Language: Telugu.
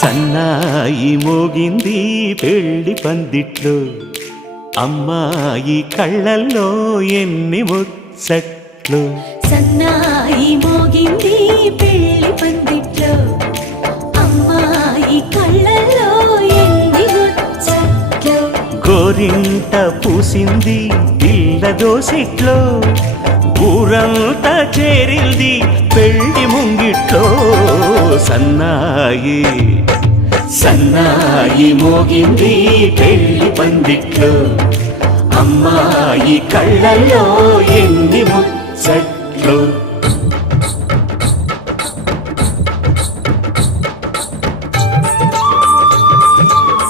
సన్నాయి మోగింది పెళ్ళి పందిట్లో. అమ్మాయి కళ్ళల్లో ఎన్ని ముచ్చట్లు. సన్నాయి మోగింది పెళ్ళి పందిట్లో. అమ్మాయి కళ్ళల్లో ఎన్ని ముచ్చట్లు. గోరింట పూసింది పిల్ల దోసిట్లో. ఊరంతా చేరింది సన్నాయి. సన్నాయి మోగింది పెళ్ళి పందిట్లో. అమ్మాయి కళ్ళల్లో ఏ